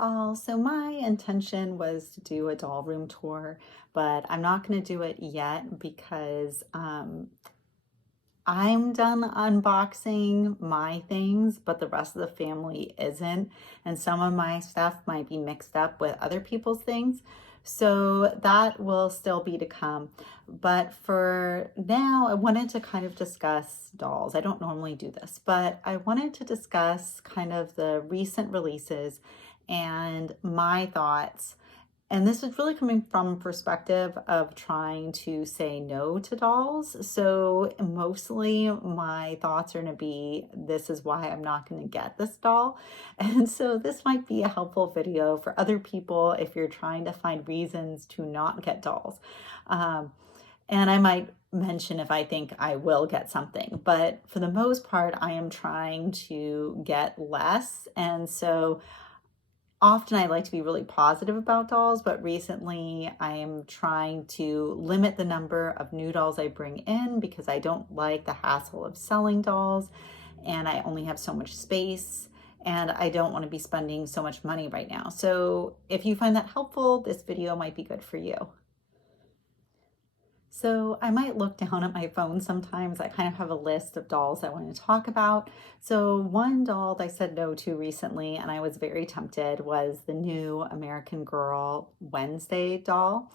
all. So my intention was to do a doll room tour, but I'm not going to do it yet because I'm done unboxing my things, but the rest of the family isn't. And some of my stuff might be mixed up with other people's things. So that will still be to come. But for now, I wanted to kind of discuss dolls. I don't normally do this, but I wanted to discuss kind of the recent releases and my thoughts, and this is really coming from a perspective of trying to say no to dolls. So mostly my thoughts are going to be, this is why I'm not going to get this doll. And so this might be a helpful video for other people if you're trying to find reasons to not get dolls. And I might mention if I think I will get something, but for the most part, I am trying to get less. And so often I like to be really positive about dolls, but recently I am trying to limit the number of new dolls I bring in because I don't like the hassle of selling dolls, and I only have so much space, and I don't want to be spending so much money right now. So if you find that helpful, this video might be good for you. So I might look down at my phone sometimes. I kind of have a list of dolls I want to talk about. So one doll that I said no to recently, and I was very tempted, was the new American Girl Wednesday doll.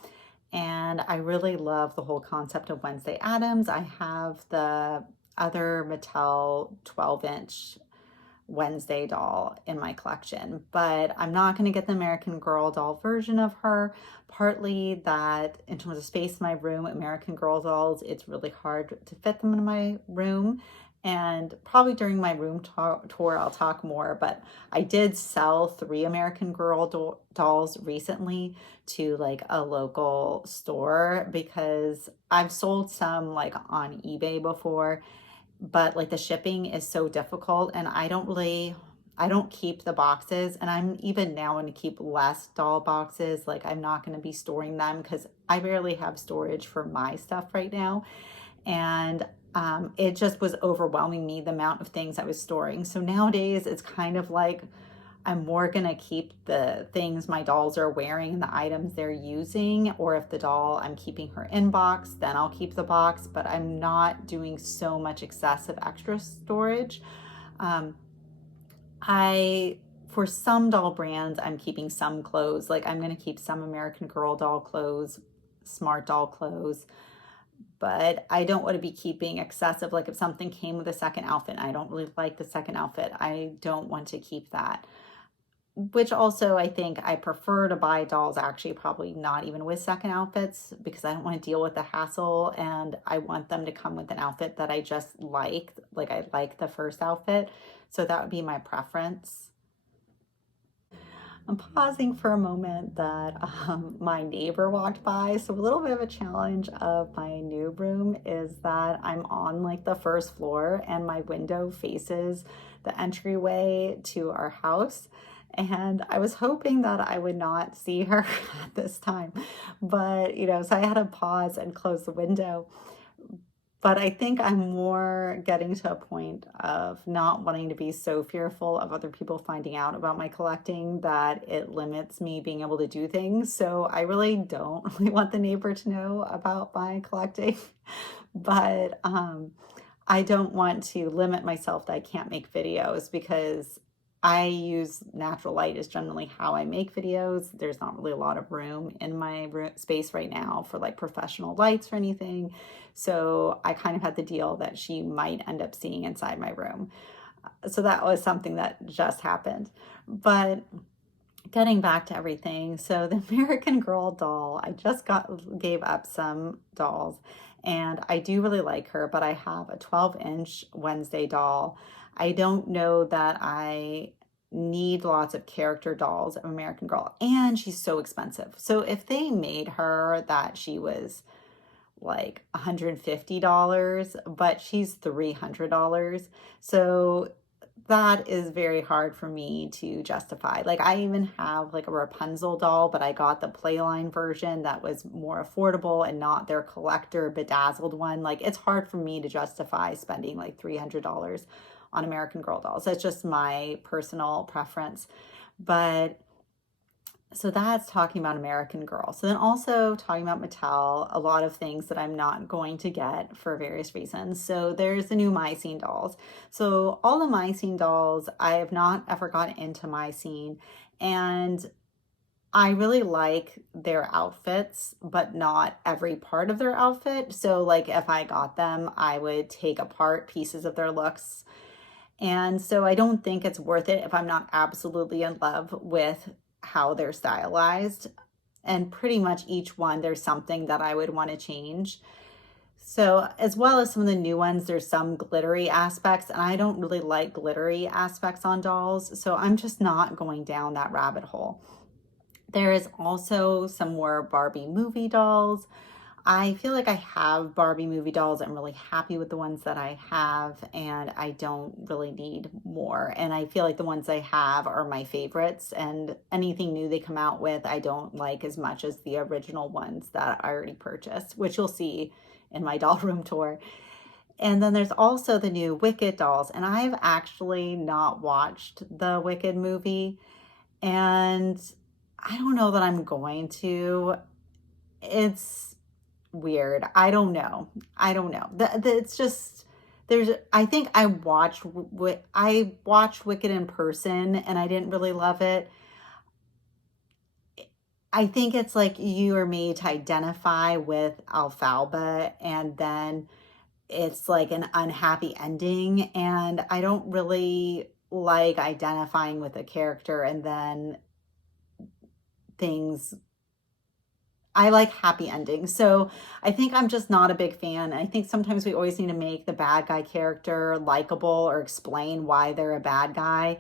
And I really love the whole concept of Wednesday Addams. I have the other Mattel 12-inch Wednesday doll in my collection, but I'm not going to get the American Girl doll version of her. Partly that in terms of space in my room, American Girl dolls, it's really hard to fit them in my room. And probably during my room tour, I'll talk more, but I did sell 3 American Girl dolls recently to like a local store because I've sold some like on eBay before, but like the shipping is so difficult, and I don't keep the boxes, and I'm even now going to keep less doll boxes. Like I'm not going to be storing them because I barely have storage for my stuff right now. And it just was overwhelming me, the amount of things I was storing. So nowadays it's kind of like I'm more gonna keep the things my dolls are wearing and the items they're using, or if the doll, I'm keeping her in box, then I'll keep the box, but I'm not doing so much excessive extra storage. Um, for some doll brands, I'm keeping some clothes. Like I'm gonna keep some American Girl doll clothes, Smart doll clothes, but I don't want to be keeping excessive. Like if something came with a second outfit, I don't really like the second outfit, I don't want to keep that. Which also, I think I prefer to buy dolls actually probably not even with second outfits, because I don't want to deal with the hassle, and I want them to come with an outfit that I just like I like the first outfit. So that would be my preference. I'm pausing for a moment that my neighbor walked by. So a little bit of a challenge of my new room is that I'm on like the first floor and my window faces the entryway to our house. And I was hoping that I would not see her at this time. But, so I had to pause and close the window. But I think I'm more getting to a point of not wanting to be so fearful of other people finding out about my collecting that it limits me being able to do things. So I really don't really want the neighbor to know about my collecting. But I don't want to limit myself that I can't make videos, because I use natural light is generally how I make videos. There's not really a lot of room in my space right now for like professional lights or anything. So I kind of had the deal that she might end up seeing inside my room. So that was something that just happened. But getting back to everything, so the American Girl doll, I just gave up some dolls, and I do really like her, but I have a 12-inch Wednesday doll. I don't know that I need lots of character dolls of American Girl, and she's so expensive. So if they made her that she was like $150, but she's $300, so that is very hard for me to justify. Like I even have like a Rapunzel doll, but I got the Playline version that was more affordable and not their collector bedazzled one. Like it's hard for me to justify spending like $300 on American Girl dolls. That's just my personal preference. But So that's talking about American Girl. So then also talking about Mattel, a lot of things that I'm not going to get for various reasons. So there's the new My Scene dolls. So all the My Scene dolls, I have not ever gotten into My Scene, and I really like their outfits, but not every part of their outfit. So like if I got them, I would take apart pieces of their looks. And so I don't think it's worth it if I'm not absolutely in love with how they're stylized. And pretty much each one, there's something that I would want to change. So, as well as some of the new ones, there's some glittery aspects, and I don't really like glittery aspects on dolls. So, I'm just not going down that rabbit hole. There is also some more Barbie movie dolls. I feel like I have Barbie movie dolls. I'm really happy with the ones that I have, and I don't really need more. And I feel like the ones I have are my favorites, and anything new they come out with, I don't like as much as the original ones that I already purchased, which you'll see in my doll room tour. And then there's also the new Wicked dolls, and I've actually not watched the Wicked movie, and I don't know that I'm going to. It's weird. I don't know. I don't know. It's just there's. I think I watched Wicked in person, and I didn't really love it. I think it's like you are made to identify with Alfalfa, and then it's like an unhappy ending, and I don't really like identifying with a character and then things. I like happy endings. So I think I'm just not a big fan. I think sometimes we always need to make the bad guy character likable or explain why they're a bad guy.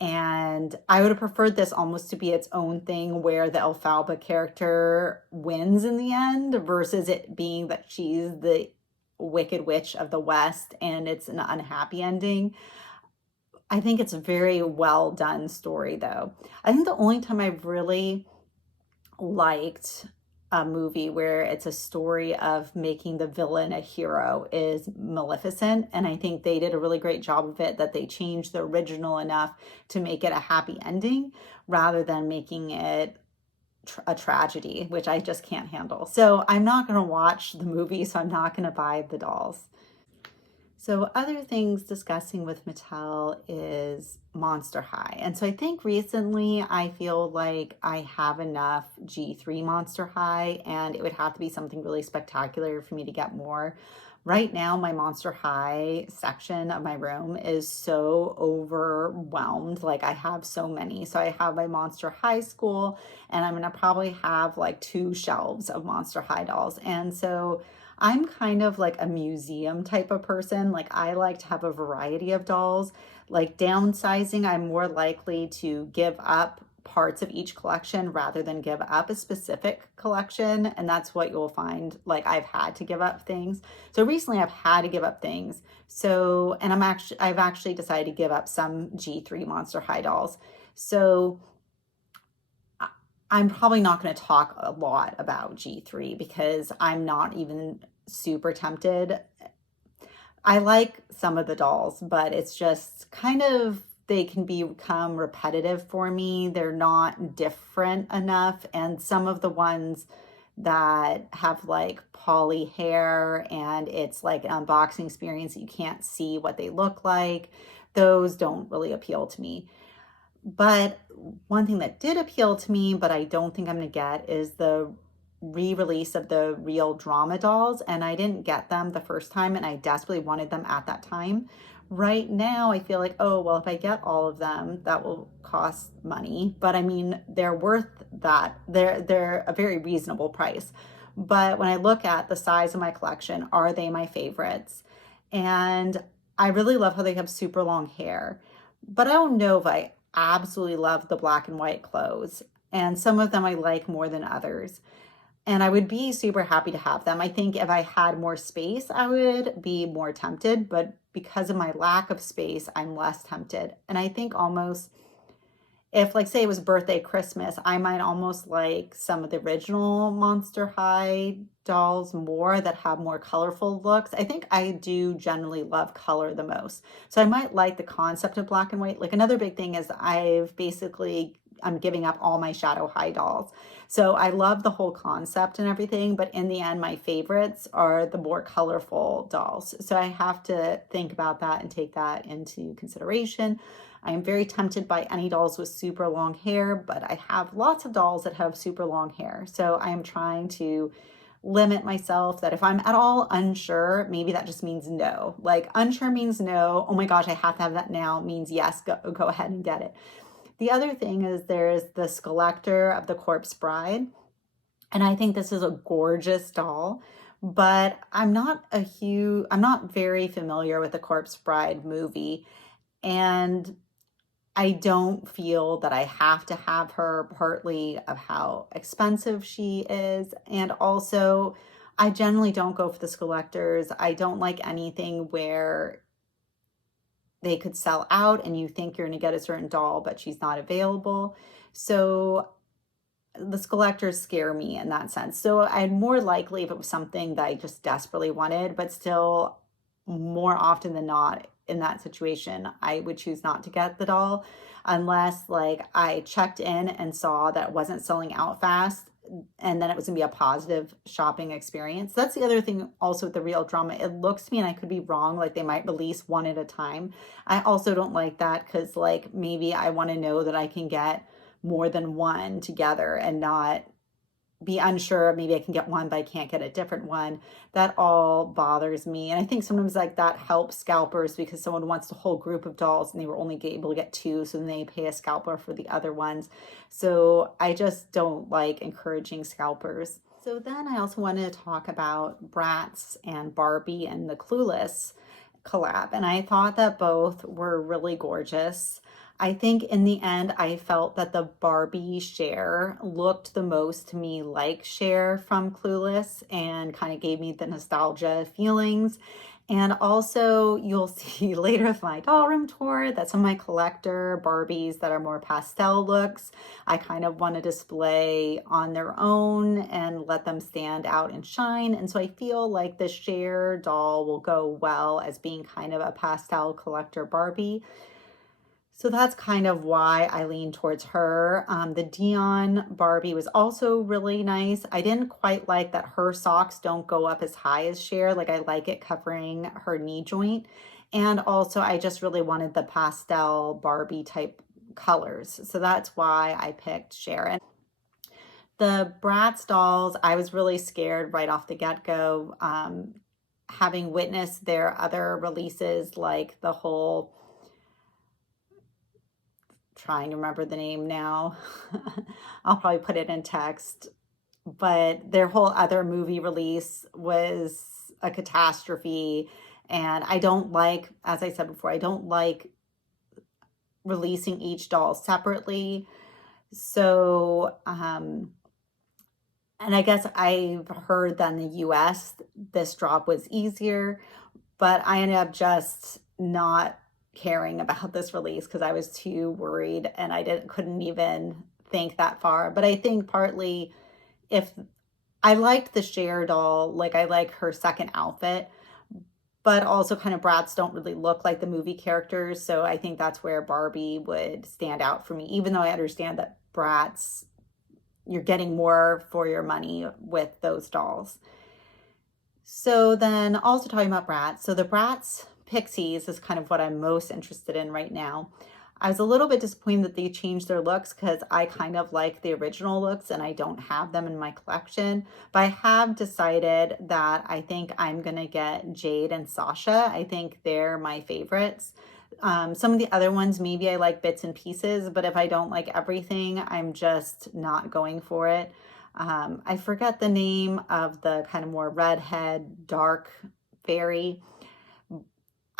And I would have preferred this almost to be its own thing where the Alfalfa character wins in the end versus it being that she's the Wicked Witch of the West and it's an unhappy ending. I think it's a very well done story though. I think the only time I've really liked a movie where it's a story of making the villain a hero is Maleficent. And I think they did a really great job of it, that they changed the original enough to make it a happy ending rather than making it a tragedy, which I just can't handle. So I'm not going to watch the movie, so I'm not going to buy the dolls. So other things discussing with Mattel is Monster High. And so I think recently I feel like I have enough G3 Monster High, and it would have to be something really spectacular for me to get more. Right now, my Monster High section of my room is so overwhelmed. Like I have so many. So I have my Monster High School, and I'm gonna probably have like 2 shelves of Monster High dolls. And so I'm kind of like a museum type of person. Like I like to have a variety of dolls. Like downsizing, I'm more likely to give up parts of each collection rather than give up a specific collection. And that's what you'll find. Like I've had to give up things. So recently I've had to give up things. So, and I've actually decided to give up some G3 Monster High dolls. So I'm probably not going to talk a lot about G3 because I'm not even super tempted. I like some of the dolls, but it's just kind of, they can become repetitive for me. They're not different enough. And some of the ones that have like poly hair and it's like an unboxing experience, you can't see what they look like, those don't really appeal to me. But one thing that did appeal to me, but I don't think I'm going to get, is the re-release of the real drama dolls. And I didn't get them the first time, and I desperately wanted them at that time. Right now, I feel like, oh, well, if I get all of them, that will cost money. But I mean, they're worth that. They're a very reasonable price. But when I look at the size of my collection, are they my favorites? And I really love how they have super long hair. But I don't know if I absolutely love the black and white clothes. And some of them I like more than others. And I would be super happy to have them. I think if I had more space, I would be more tempted. But because of my lack of space, I'm less tempted. And I think almost if, like, say it was birthday, Christmas, I might almost like some of the original Monster High dolls more that have more colorful looks. I think I do generally love color the most. So I might like the concept of black and white. Like another big thing is I've basically I'm giving up all my Shadow High dolls. So I love the whole concept and everything, but in the end, my favorites are the more colorful dolls. So I have to think about that and take that into consideration. I am very tempted by any dolls with super long hair, but I have lots of dolls that have super long hair. So I am trying to limit myself that if I'm at all unsure, maybe that just means no. Like unsure means no. Oh my gosh, I have to have that now means yes, go ahead and get it. The other thing is there's the Skullector of the Corpse Bride. And I think this is a gorgeous doll, but I'm not very familiar with the Corpse Bride movie. And I don't feel that I have to have her, partly of how expensive she is. And also, I generally don't go for the Skullectors. I don't like anything where they could sell out and you think you're going to get a certain doll, but she's not available. So the Skullectors scare me in that sense. So I'd more likely if it was something that I just desperately wanted, but still more often than not in that situation, I would choose not to get the doll unless like I checked in and saw that it wasn't selling out fast and then it was gonna be a positive shopping experience. That's the other thing also with the Real Drama. It looks to me, and I could be wrong, like they might release one at a time. I also don't like that because like maybe I want to know that I can get more than one together and not be unsure. Maybe I can get one, but I can't get a different one. That all bothers me. And I think sometimes like that helps scalpers because someone wants the whole group of dolls and they were only able to get two. So then they pay a scalper for the other ones. So I just don't like encouraging scalpers. So then I also wanted to talk about Bratz and Barbie and the Clueless collab. And I thought that both were really gorgeous. I think in the end, I felt that the Barbie Cher looked the most to me like Cher from Clueless and kind of gave me the nostalgia feelings. And also, you'll see later with my doll room tour that some of my collector Barbies that are more pastel looks, I kind of want to display on their own and let them stand out and shine. And so I feel like the Cher doll will go well as being kind of a pastel collector Barbie. So that's kind of why I lean towards her. The Dion Barbie was also really nice. I didn't quite like that her socks don't go up as high as Cher. Like I like it covering her knee joint. And also I just really wanted the pastel Barbie type colors. So that's why I picked Cher. And the Bratz dolls, I was really scared right off the get-go. Having witnessed their other releases, like the whole trying to remember the name now. I'll probably put it in text. But their whole other movie release was a catastrophe. And I don't like, as I said before, I don't like releasing each doll separately. So, and I guess I've heard that in the US, this drop was easier, but I ended up just not caring about this release because I was too worried and couldn't even think that far. But I think partly if I liked the Cher doll, like I like her second outfit, but also kind of Bratz don't really look like the movie characters. So I think that's where Barbie would stand out for me, even though I understand that Bratz, you're getting more for your money with those dolls. So then also talking about Bratz. So the Bratz Pixies is kind of what I'm most interested in right now. I was a little bit disappointed that they changed their looks because I kind of like the original looks and I don't have them in my collection. But I have decided that I think I'm going to get Jade and Sasha. I think they're my favorites. Some of the other ones, maybe I like bits and pieces, but if I don't like everything, I'm just not going for it. I forget the name of the kind of more redhead, dark fairy.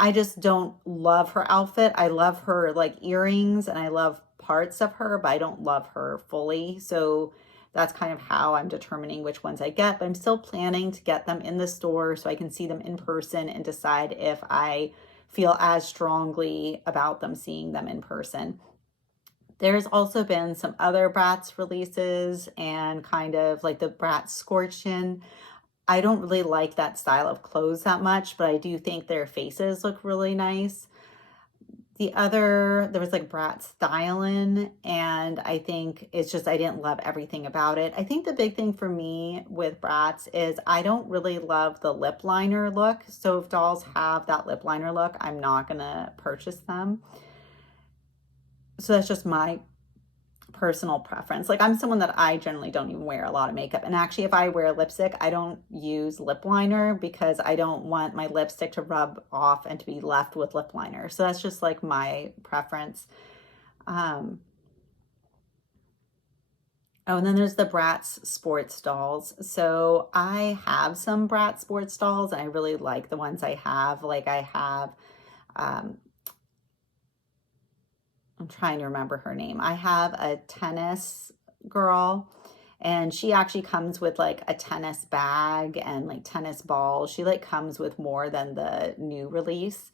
I just don't love her outfit. I love her like earrings and I love parts of her, but I don't love her fully. So that's kind of how I'm determining which ones I get, but I'm still planning to get them in the store so I can see them in person and decide if I feel as strongly about them seeing them in person. There's also been some other Bratz releases and kind of like the Bratz Scorchin. I don't really like that style of clothes that much, but I do think their faces look really nice. There was like Bratz Stylin, and I think it's just, I didn't love everything about it. I think the big thing for me with Bratz is I don't really love the lip liner look. So if dolls have that lip liner look, I'm not gonna purchase them. So that's just my personal preference. Like, I'm someone that I generally don't even wear a lot of makeup. And actually, if I wear lipstick, I don't use lip liner because I don't want my lipstick to rub off and to be left with lip liner. So that's just like my preference. Um, oh, and then there's the Bratz sports dolls. So I have some Bratz sports dolls and I really like the ones I have. Like, I have, um, I'm trying to remember her name. I have a tennis girl, and she actually comes with like a tennis bag and like tennis balls. She like comes with more than the new release.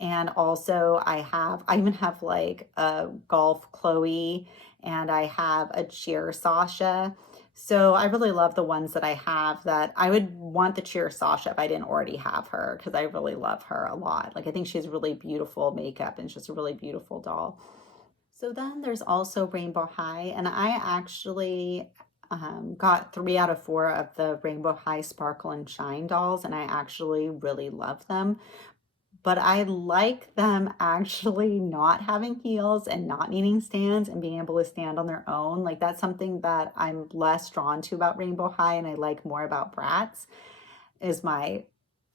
And also I even have like a golf Chloe, and I have a cheer Sasha. So I really love the ones that I have. That I would want the cheer Sasha if I didn't already have her, because I really love her a lot. Like, I think she has really beautiful makeup and just a really beautiful doll. So then there's also Rainbow High, and I actually got 3 out of 4 of the Rainbow High Sparkle and Shine dolls, and I actually really love them. But I like them actually not having heels and not needing stands and being able to stand on their own. Like, that's something that I'm less drawn to about Rainbow High, and I like more about Bratz. Is my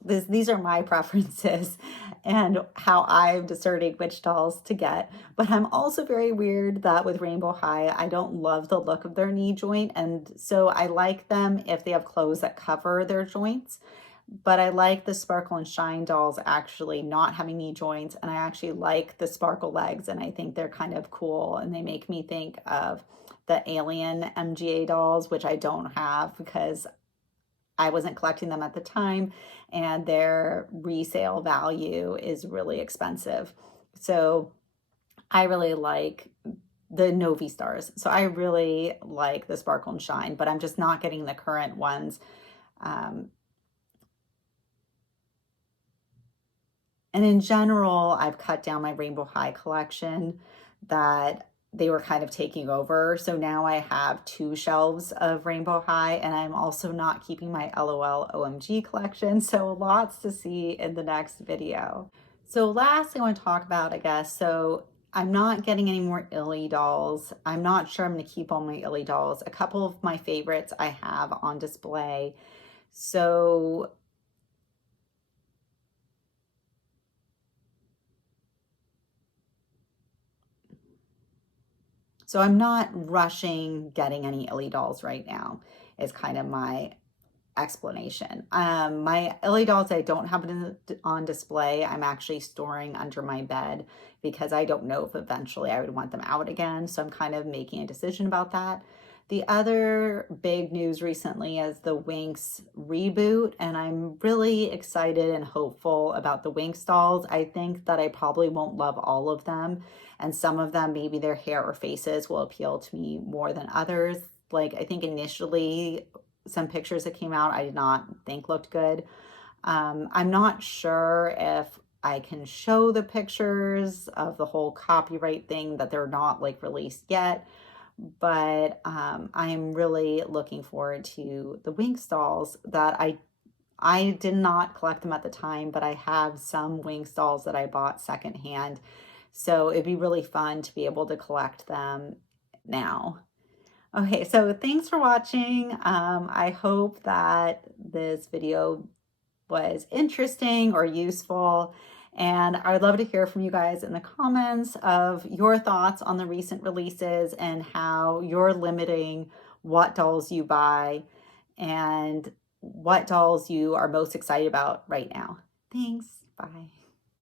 These are my preferences and how I'm discerning which dolls to get. But I'm also very weird that with Rainbow High, I don't love the look of their knee joint. And so I like them if they have clothes that cover their joints. But I like the Sparkle and Shine dolls actually not having knee joints. And I actually like the sparkle legs. And I think they're kind of cool. And they make me think of the Alien MGA dolls, which I don't have because I wasn't collecting them at the time, and their resale value is really expensive. So I really like the Novi Stars. So I really like the Sparkle and Shine, but I'm just not getting the current ones. Um, and in general, I've cut down my Rainbow High collection that they were kind of taking over. So now I have 2 shelves of Rainbow High, and I'm also not keeping my LOL OMG collection. So lots to see in the next video. So last I want to talk about, I guess, so I'm not getting any more Illy dolls. I'm not sure I'm going to keep all my Illy dolls. A couple of my favorites I have on display. So I'm not rushing getting any Illy dolls right now, is kind of my explanation. My Illy dolls, I don't have it on display. I'm actually storing under my bed because I don't know if eventually I would want them out again. So I'm kind of making a decision about that. The other big news recently is the Winx reboot, and I'm really excited and hopeful about the Winx dolls. I think that I probably won't love all of them, and some of them, maybe their hair or faces will appeal to me more than others. Like, I think initially some pictures that came out I did not think looked good. I'm not sure if I can show the pictures of the whole copyright thing, that they're not like released yet. But I'm really looking forward to the Winx dolls that I did not collect them at the time, but I have some Winx dolls that I bought secondhand. So it'd be really fun to be able to collect them now. Okay, so thanks for watching. I hope that this video was interesting or useful. And I would love to hear from you guys in the comments of your thoughts on the recent releases and how you're limiting what dolls you buy and what dolls you are most excited about right now. Thanks. Bye.